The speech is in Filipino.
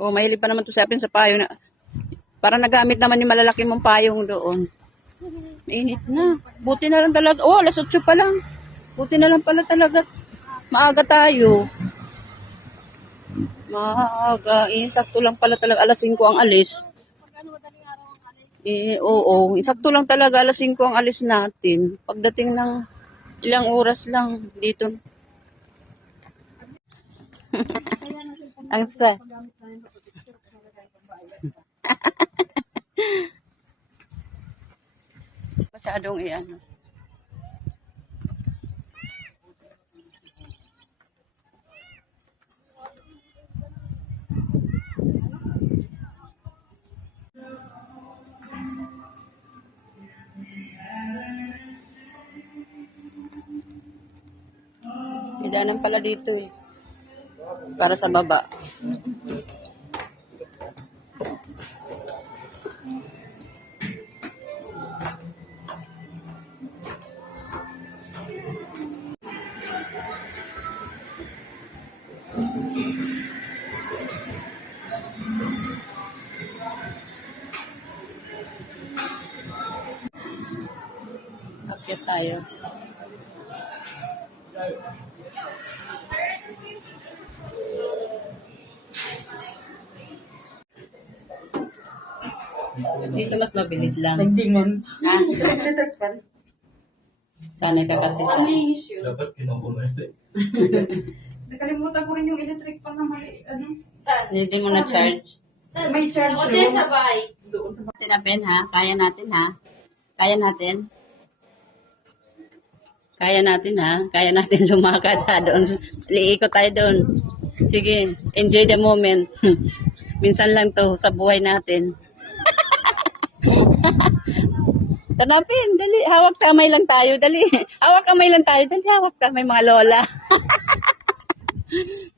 Oh, mahilig pa naman to sa akin sa payo na. Para nagamit naman yung malalaki mong payong doon. Mainit na. Buti na lang talaga. Oh, alas 8 pa lang. Buti na lang pala talaga. Maaga tayo. Maaga. Sakto lang pala talaga. Alas 5 ang alis. Oo. Sakto lang talaga. Alas 5 ang alis natin. Pagdating ng ilang oras lang dito. Ang sa. Masyadong iyan. Didaanan pala dito eh. Para sa baba. Akyat tayo. Dito mas mabilis lang. Nagdingan. Ha? Sanay ka kasi sa... Dapat kinukuha ito. Nakalimutan ko rin yung electric pan na mali. Ano? Hindi mo na-charge. May charge Ako yun. din sa bahay. Doon sa Tinapin ha? Kaya natin ha? Kaya natin? Kaya natin ha? Kaya natin lumakad ha? Doon. Liikot tayo doon. Sige, enjoy the moment. Minsan lang to sa buhay natin. Tanapin, dali. Hawak kamay lang tayo, dali. Hawak kamay lang tayo, dali. Hawak kamay mga lola.